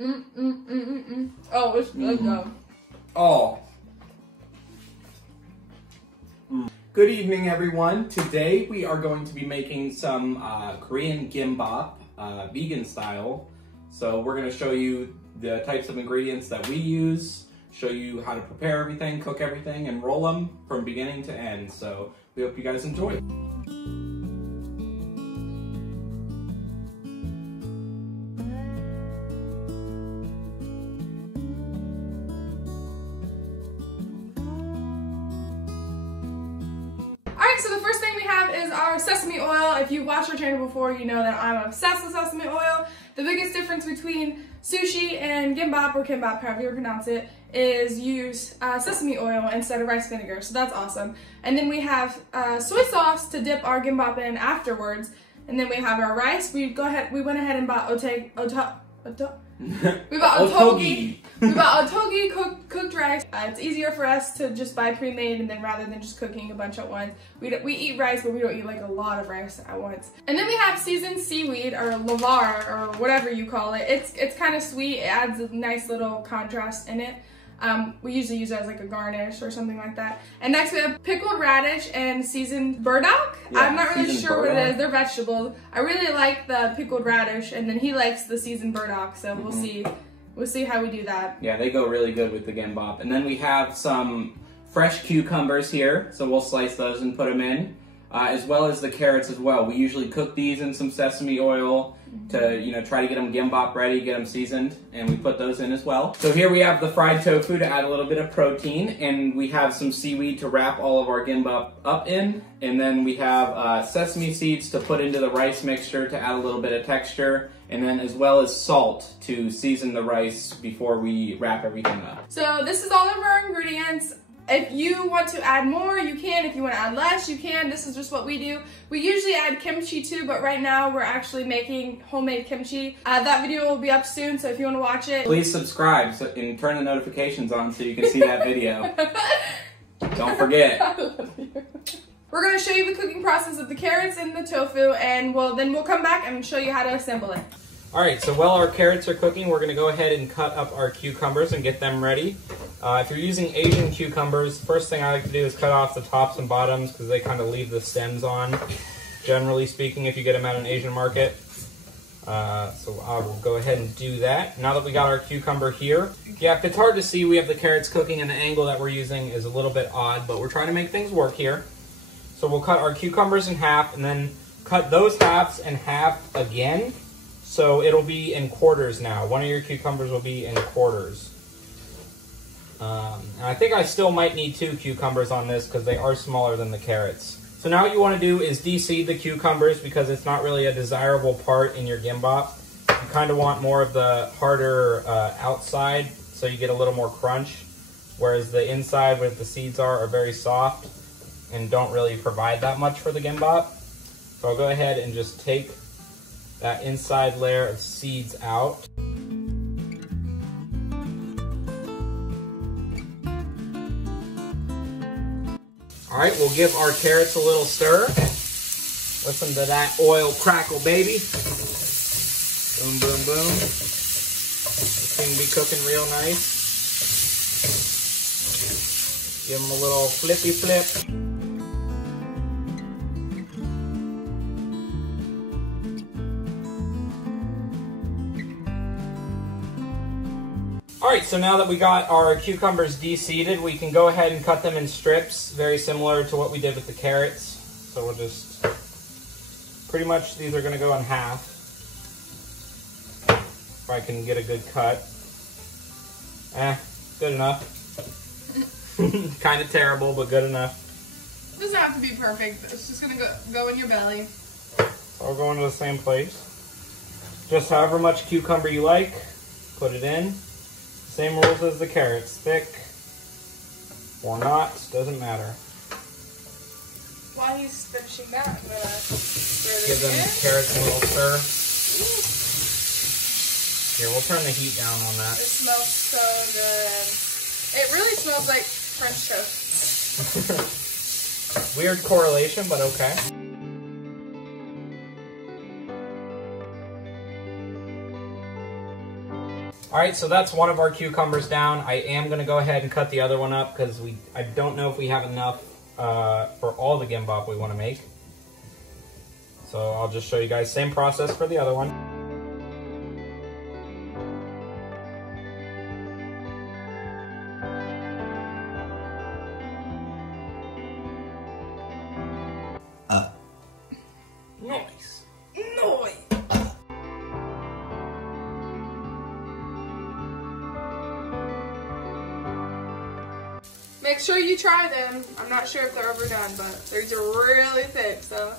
Oh, it's good though. Oh. Good evening, everyone. Today we are going to be making some Korean Gimbap, vegan style. So we're going to show you the types of ingredients that we use, show you how to prepare everything, cook everything, and roll them from beginning to end. So we hope you guys enjoy. So the first thing we have is our sesame oil. If you've watched our channel before, you know that I'm obsessed with sesame oil. The biggest difference between sushi and gimbap, or kimbap, however you pronounce it, is use sesame oil instead of rice vinegar. So that's awesome. And then we have soy sauce to dip our gimbap in afterwards. And then we have our rice. We went ahead and bought we bought otogi. We bought otogi cooked rice. It's easier for us to just buy pre-made, and then rather than just cooking a bunch at once. We eat rice, but we don't eat like a lot of rice at once. And then we have seasoned seaweed, or lavar, or whatever you call it. It's kind of sweet. It adds a nice little contrast in it. We usually use it as like a garnish or something like that. And next we have pickled radish and seasoned burdock. Yeah, I'm not really sure what it is. They're vegetables. I really like the pickled radish, and then he likes the seasoned burdock. So we'll see. We'll see how we do that. Yeah, they go really good with the gimbap. And then we have some fresh cucumbers here, so we'll slice those and put them in, as well as the carrots as well. We usually cook these in some sesame oil to, try to get them gimbap ready, get them seasoned, and we put those in as well. So here we have the fried tofu to add a little bit of protein, and we have some seaweed to wrap all of our gimbap up in, and then we have sesame seeds to put into the rice mixture to add a little bit of texture, and then as well as salt to season the rice before we wrap everything up. So this is all of our ingredients. If you want to add more, you can. If you want to add less, you can. This is just what we do. We usually add kimchi too, but right now we're actually making homemade kimchi. That video will be up soon, so if you want to watch it, please subscribe and turn the notifications on so you can see that video. Don't forget. I love you. We're going to show you the cooking process of the carrots and the tofu, and then we'll come back and show you how to assemble it. Alright, so while our carrots are cooking, we're going to go ahead and cut up our cucumbers and get them ready. If you're using Asian cucumbers, first thing I like to do is cut off the tops and bottoms because they kind of leave the stems on, generally speaking, if you get them at an Asian market. So I will go ahead and do that. Now that we got our cucumber here, yeah, if it's hard to see, we have the carrots cooking and the angle that we're using is a little bit odd, but we're trying to make things work here. So we'll cut our cucumbers in half and then cut those halves in half again. So it'll be in quarters now. One of your cucumbers will be in quarters. And I think I still might need 2 cucumbers on this because they are smaller than the carrots. So now what you want to do is de-seed the cucumbers because it's not really a desirable part in your gimbap. You kind of want more of the harder outside so you get a little more crunch, whereas the inside where the seeds are very soft and don't really provide that much for the gimbap. So I'll go ahead and just take that inside layer of seeds out. All right, we'll give our carrots a little stir. Listen to that oil crackle, baby. Boom, boom, boom. This thing will be cooking real nice. Give them a little flippy flip. Alright, so now that we got our cucumbers de-seeded, we can go ahead and cut them in strips, very similar to what we did with the carrots. So we'll just, pretty much these are going to go in half, if I can get a good cut. Good enough. Kind of terrible, but good enough. It doesn't have to be perfect, it's just going to go in your belly. So I'll go into the same place. Just however much cucumber you like, put it in. Same rules as the carrots, thick or not, doesn't matter. While he's finishing that, I'm going to give them carrots a little stir. Here, we'll turn the heat down on that. It smells so good. It really smells like French toast. Weird correlation, but okay. All right, so that's one of our cucumbers down. I am gonna go ahead and cut the other one up because I don't know if we have enough for all the gimbap we wanna make. So I'll just show you guys, same process for the other one. Nice. Nice. Make sure you try them. I'm not sure if they're overdone, but these are really thick, so.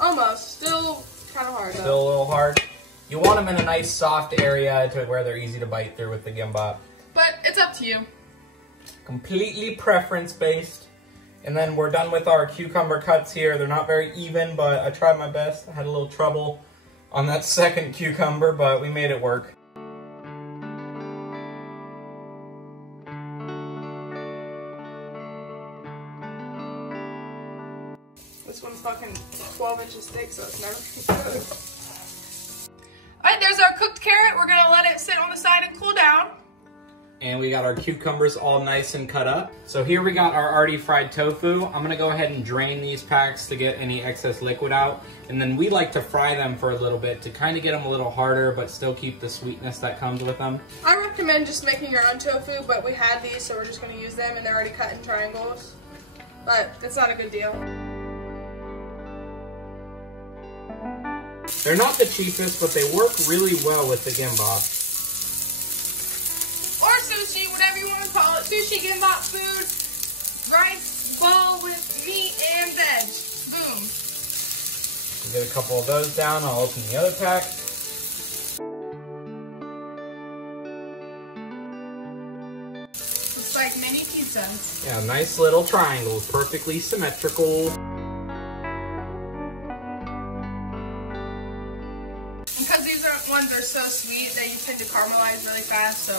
Almost. Still kind of hard, though. Still a little hard. You want them in a nice soft area to where they're easy to bite through with the gimbap. But it's up to you. Completely preference based. And then we're done with our cucumber cuts here. They're not very even, but I tried my best. I had a little trouble on that second cucumber, but we made it work. This one's fucking 12 inches thick, so it's never good. Alright, there's our cooked carrot. We're gonna let it sit on the side and cool down. And we got our cucumbers all nice and cut up. So here we got our already fried tofu. I'm gonna go ahead and drain these packs to get any excess liquid out. And then we like to fry them for a little bit to kind of get them a little harder, but still keep the sweetness that comes with them. I recommend just making your own tofu, but we had these, so we're just gonna use them, and they're already cut in triangles. But it's not a good deal. They're not the cheapest, but they work really well with the gimbap. Or sushi, whatever you want to call it. Sushi, gimbap, food, rice bowl with meat and veg. Boom. We'll get a couple of those down. I'll open the other pack. Looks like mini pizzas. Yeah, nice little triangles, perfectly symmetrical. Because these ones are so sweet that you tend to caramelize really fast, so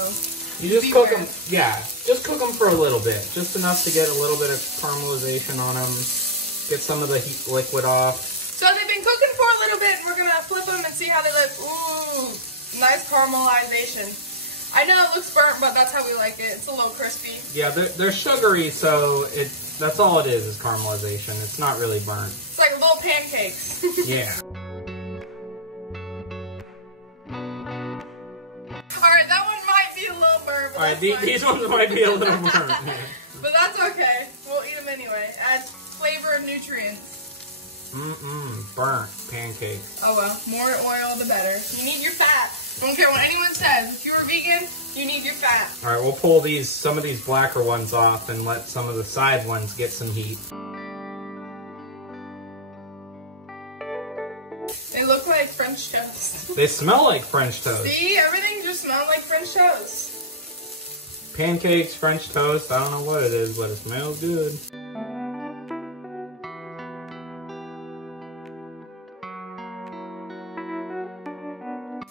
you just cook them, yeah, just cook them for a little bit. Just enough to get a little bit of caramelization on them, get some of the heat liquid off. So they've been cooking for a little bit, and we're going to flip them and see how they look. Ooh, nice caramelization. I know it looks burnt, but that's how we like it. It's a little crispy. Yeah, they're sugary, so that's all it is caramelization. It's not really burnt. It's like little pancakes. Yeah. Alright, that one might be a little burnt. Alright, these ones might be a little burnt. But that's okay. We'll eat them anyway. Adds flavor and nutrients. Burnt pancakes. Oh well, more oil the better. You need your fat. Don't care what anyone says. If you're a vegan, you need your fat. Alright, we'll pull some of these blacker ones off and let some of the side ones get some heat. They look like French toast. They smell like French toast. See, everything just smells like French toast. Pancakes, French toast, I don't know what it is, but it smells good.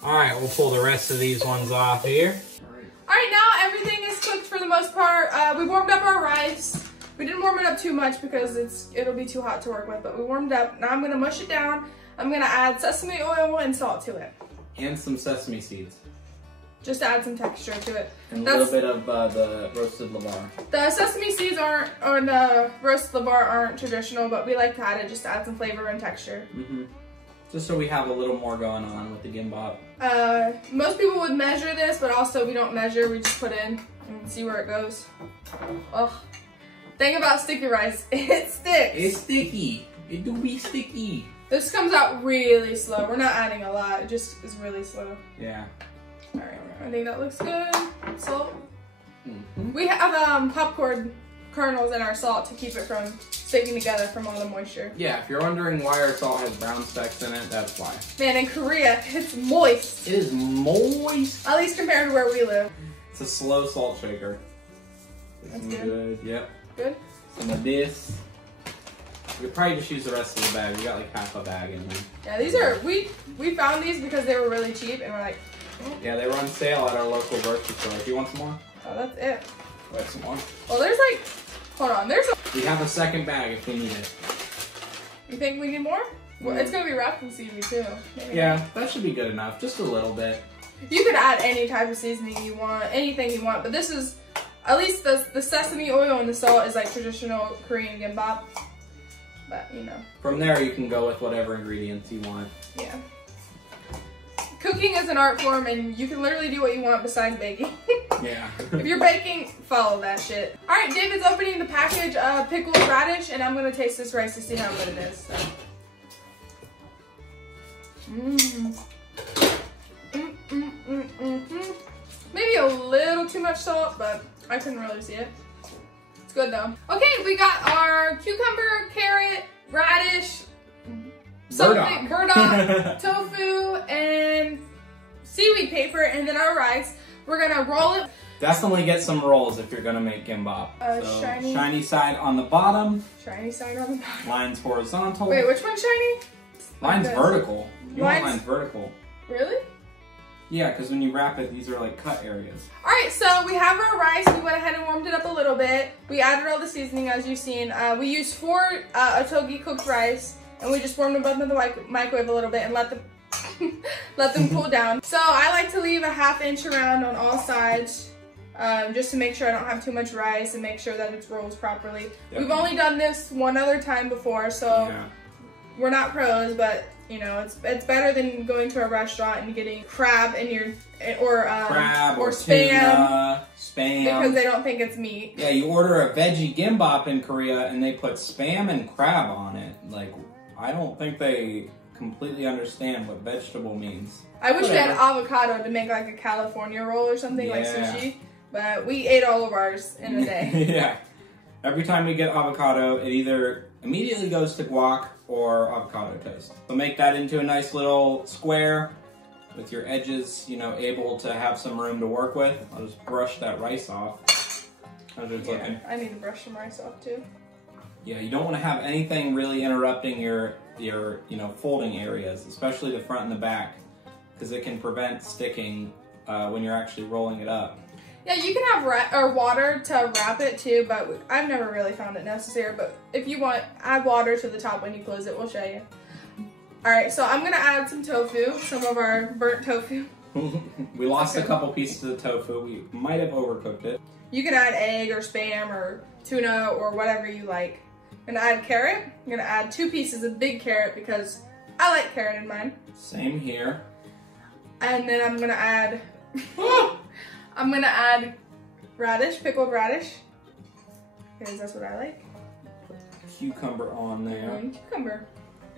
Alright, we'll pull the rest of these ones off here. Alright, now everything is cooked for the most part. We warmed up our rice. We didn't warm it up too much because it'll be too hot to work with, but we warmed up. Now I'm going to mush it down. I'm going to add sesame oil and salt to it. And some sesame seeds. Just to add some texture to it. And a little bit of the roasted labar. The sesame seeds or the roasted labar aren't traditional, but we like to add it just to add some flavor and texture. Just so we have a little more going on with the gimbap. Most people would measure this, but also we don't measure. We just put in and see where it goes. Ugh. Thing about sticky rice, it sticks. It's sticky. It do be sticky. This comes out really slow. We're not adding a lot. It just is really slow. Yeah. Alright, I think that looks good. Salt. We have popcorn kernels in our salt to keep it from sticking together from all the moisture. Yeah, if you're wondering why our salt has brown specks in it, that's why. Man, in Korea, it's moist. It is moist. At least compared to where we live. It's a slow salt shaker. That's good. Yep. Good. Some of this. We could probably just use the rest of the bag. We got like half a bag in there. Yeah, these are, we found these because they were really cheap and we're like, yeah, they were on sale at our local grocery store. Do you want some more? oh, that's it. We have some more. Well, there's like, hold on, there's a... We have a second bag if we need it. You think we need more? Well, it's gonna be rough and seedy too. Maybe. Yeah, that should be good enough. Just a little bit. You could add any type of seasoning you want, anything you want, but this is, at least the sesame oil and the salt is like traditional Korean gimbap. But, you know. From there, you can go with whatever ingredients you want. Yeah. Cooking is an art form, and you can literally do what you want besides baking. Yeah. If you're baking, follow that shit. All right, David's opening the package of pickled radish, and I'm gonna taste this rice to see how good it is. So. Maybe a little too much salt, but I couldn't really see it. It's good though. Okay, we got our cucumber, carrot, radish, burdock, tofu, and seaweed paper, and then our rice. We're gonna roll it. Definitely get some rolls if you're gonna make gimbap. So, shiny side on the bottom. Shiny side on the bottom. Lines horizontal. Wait, which one's shiny? Line's vertical. You want line's vertical. Really? Yeah, because when you wrap it, these are like cut areas. All right, so we have our rice. We went ahead and warmed it up a little bit. We added all the seasoning, as you've seen. We used 4 otogi cooked rice, and we just warmed them both in the microwave a little bit and let them let them cool down. So I like to leave a 1/2 inch around on all sides, just to make sure I don't have too much rice and make sure that it's rolls properly. Yep. We've only done this one other time before, so we're not pros, but you know, it's better than going to a restaurant and getting crab in your crab or spam, spam because they don't think it's meat. Yeah, you order a veggie gimbap in Korea and they put spam and crab on it. Like, I don't think they completely understand what vegetable means. I wish we had avocado to make like a California roll or something like sushi, but we ate all of ours in a day. Yeah. Every time we get avocado, it either immediately goes to guac or avocado toast. So make that into a nice little square with your edges, you know, able to have some room to work with. I'll just brush that rice off. How's it looking? I need to brush some rice off too. Yeah, you don't want to have anything really interrupting your you know, folding areas, especially the front and the back, because it can prevent sticking when you're actually rolling it up. Yeah, you can have water to wrap it too, but I've never really found it necessary. But if you want, add water to the top when you close it. We'll show you. All right, so I'm gonna add some tofu, some of our burnt tofu. We lost a couple pieces of the tofu. We might have overcooked it. You can add egg or spam or tuna or whatever you like. I'm gonna add carrot. I'm gonna add 2 pieces of big carrot because I like carrot in mine. Same here. And then I'm gonna add radish, pickled radish, because that's what I like. Cucumber on there. And cucumber.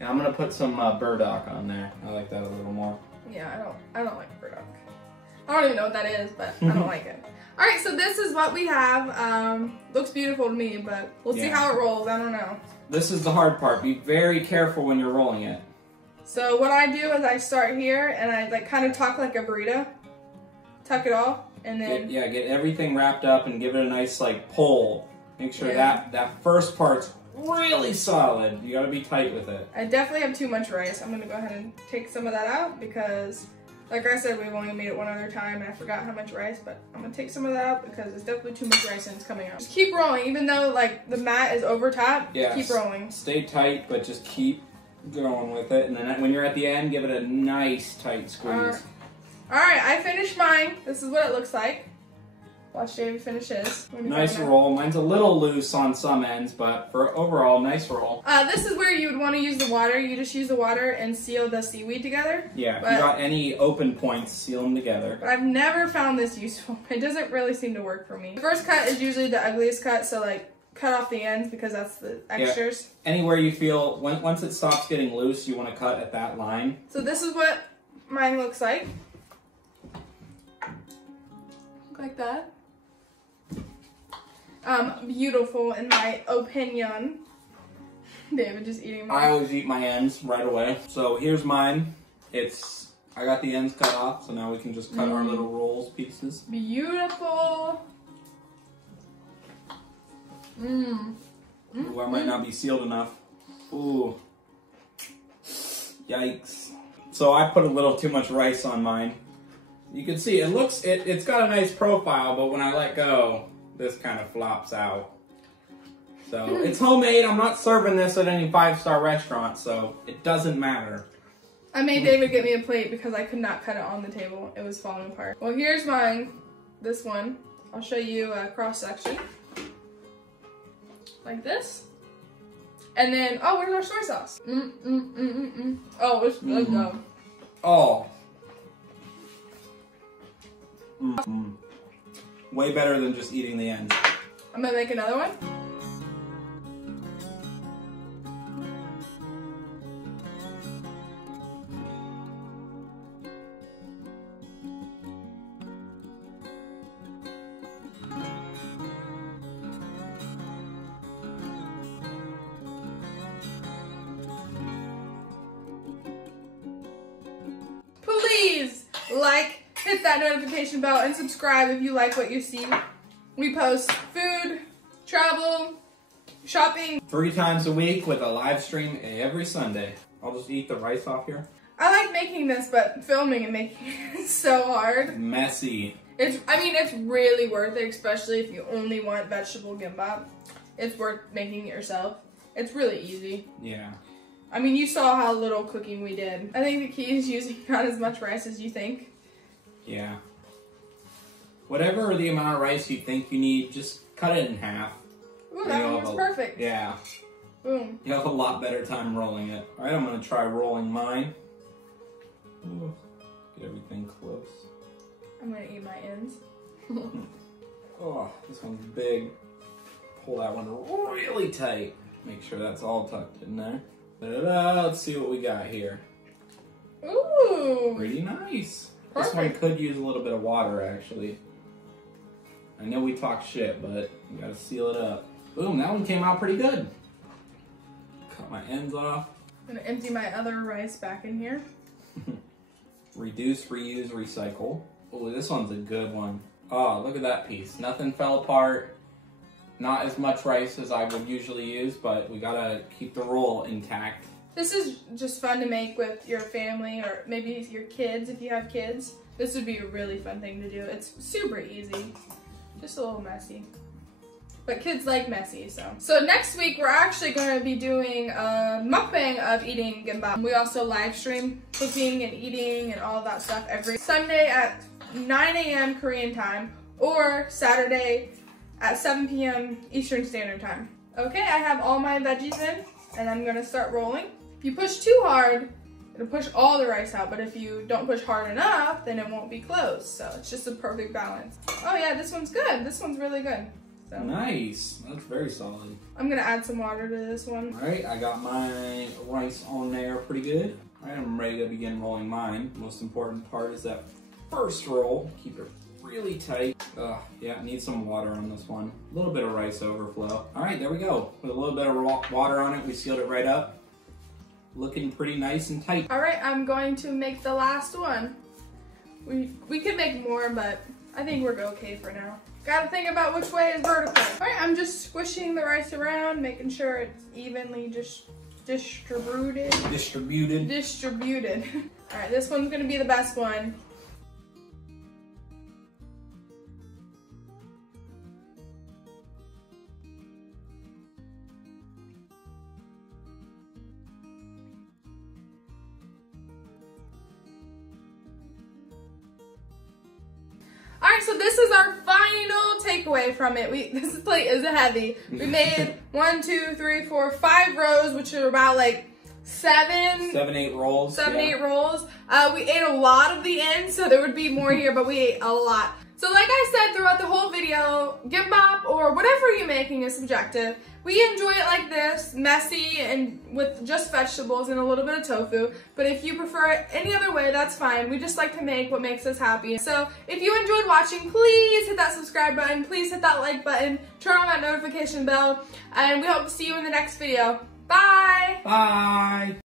And I'm gonna put some burdock on there. I like that a little more. Yeah, I don't like burdock. I don't even know what that is, but I don't like it. All right, so this is what we have. Looks beautiful to me, but we'll see how it rolls. I don't know. This is the hard part. Be very careful when you're rolling it. So what I do is I start here and I like kind of tuck like a burrito. Tuck it all, and then get everything wrapped up and give it a nice like pull. Make sure that first part's really solid. You gotta be tight with it. I definitely have too much rice. I'm gonna go ahead and take some of that out because, like I said, we've only made it one other time and I forgot how much rice, but I'm gonna take some of that out because it's definitely too much rice and it's coming out. Just keep rolling, even though like the mat is over top, keep rolling. Stay tight, but just keep going with it. And then when you're at the end, give it a nice tight squeeze. All right, I finished mine. This is what it looks like. Watch David finish his. Nice roll. Mine's a little loose on some ends, but for overall, nice roll. This is where you would want to use the water. You just use the water and seal the seaweed together. Yeah, if you got any open points, seal them together. But I've never found this useful. It doesn't really seem to work for me. The first cut is usually the ugliest cut, so like cut off the ends because that's the extras. Yeah. Anywhere you feel, once it stops getting loose, you want to cut at that line. So this is what mine looks like. Like that. Beautiful in my opinion. David just eating mine. I always eat my ends right away. So here's mine. I got the ends cut off, so now we can just cut our little rolls pieces. Beautiful. Ooh, I might not be sealed enough. Ooh. Yikes. So I put a little too much rice on mine. You can see it's got a nice profile, but when I let go, this kind of flops out. So it's homemade. I'm not serving this at any 5-star restaurant, so it doesn't matter. I made David get me a plate because I could not cut it on the table. It was falling apart. Well, here's mine. This one. I'll show you a cross section. Like this. And then, oh, where's our soy sauce? Oh, it's good though. Oh. Way better than just eating the ends. I'm gonna make another one. Please like, hit that notification bell, and subscribe if you like what you see. We post food, travel, shopping. 3 times a week with a live stream every Sunday. I'll just eat the rice off here. I like making this, but filming and making it is so hard. Messy. It's really worth it, especially if you only want vegetable gimbap. It's worth making it yourself. It's really easy. Yeah. I mean, you saw how little cooking we did. I think the key is using not as much rice as you think. Yeah. Whatever the amount of rice you think you need, just cut it in half. Ooh, that one was perfect. Yeah. Boom. You'll have a lot better time rolling it. Alright, I'm going to try rolling mine. Ooh, get everything close. I'm going to eat my ends. Oh, this one's big. Pull that one really tight. Make sure that's all tucked in there. Ta-da-da, let's see what we got here. Ooh. Pretty nice. Perfect. This one could use a little bit of water, actually. I know we talk shit, but we gotta seal it up. Boom, that one came out pretty good. Cut my ends off. I'm gonna empty my other rice back in here. Reduce, reuse, recycle. Oh, this one's a good one. Oh, look at that piece. Nothing fell apart. Not as much rice as I would usually use, but we gotta keep the roll intact. This is just fun to make with your family or maybe your kids if you have kids. This would be a really fun thing to do. It's super easy. Just a little messy. But kids like messy, so. So next week we're actually going to be doing a mukbang of eating gimbap. We also live stream cooking and eating and all that stuff every Sunday at 9 a.m. Korean time or Saturday at 7 p.m. Eastern Standard Time. Okay, I have all my veggies in and I'm gonna start rolling. If you push too hard, it'll push all the rice out, but if you don't push hard enough, then it won't be closed. So it's just a perfect balance. Oh yeah, this one's good. This one's really good. So. Nice, that's very solid. I'm gonna add some water to this one. All right, I got my rice on there pretty good. All right, I'm ready to begin rolling mine. The most important part is that first roll. Keep it really tight. Yeah, need some water on this one. A little bit of rice overflow. All right, there we go. With a little bit of water on it, we sealed it right up. Looking pretty nice and tight. All right, I'm going to make the last one. We could make more, but I think we're okay for now. Gotta think about which way is vertical. All right, I'm just squishing the rice around, making sure it's evenly just distributed. Distributed. All right, this one's gonna be the best one. Alright, so this is our final takeaway from it. This plate is heavy. We made 1, 2, 3, 4, 5 rows, which are about like 8 rolls. 8 rolls. We ate a lot of the ends, so there would be more here, but we ate a lot. So like I said throughout the whole video, gimbap or whatever you're making is subjective. We enjoy it like this, messy and with just vegetables and a little bit of tofu. But if you prefer it any other way, that's fine. We just like to make what makes us happy. So if you enjoyed watching, please hit that subscribe button. Please hit that like button. Turn on that notification bell. And we hope to see you in the next video. Bye! Bye!